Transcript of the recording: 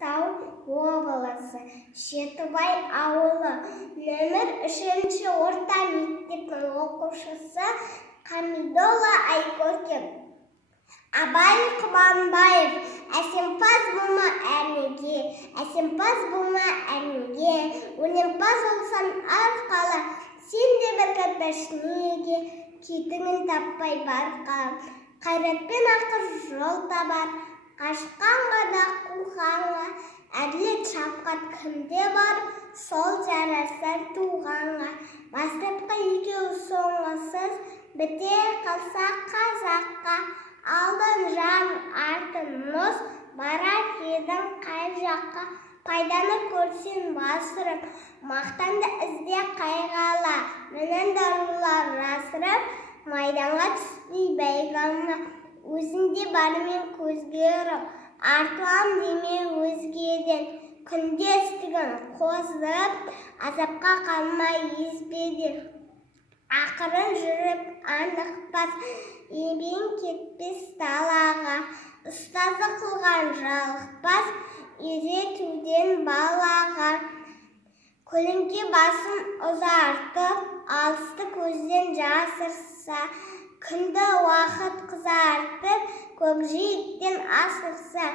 Маңғыстау облысы Жетібай ауылы нөмір 3 орта мектептің оқушысы Қамидолла Айкөке. Абай Құбанбаев: әсемпаз болма әрнеге, әсемпаз болма әрнеге, өнерпаз болсаң арқала, сен де бір кірпішнеге, кетіңін таппай бар қалам. Қайратпен ақыр жол табар, қашқанға да қуғанға, әділет шапқат кімде бар, сол жарасар туғанға. Бастапқы екеуі соңғысыз, біте қалса қазаққа, алдын жан, артын мұз, барар едің қай жаққа. Пайданы көрсең басырып, мақтанды ізде қайғала, мінінді ұрылар жасырып, майданға түспей бәйгамға. Өзінде барымен көзге ұрып, артылам деме өзгеден, күндестігін қоздырып, азапқа қалмай езбеден. Ақырын жүріп анықпас, ебең кетпес далаға, ұстазы қылған жалықпас, үйретуден балаға. Көлеңке басын ұзартып, алысты көзден жасырса, күнді уақыт қызартып, көкжиектен асырса,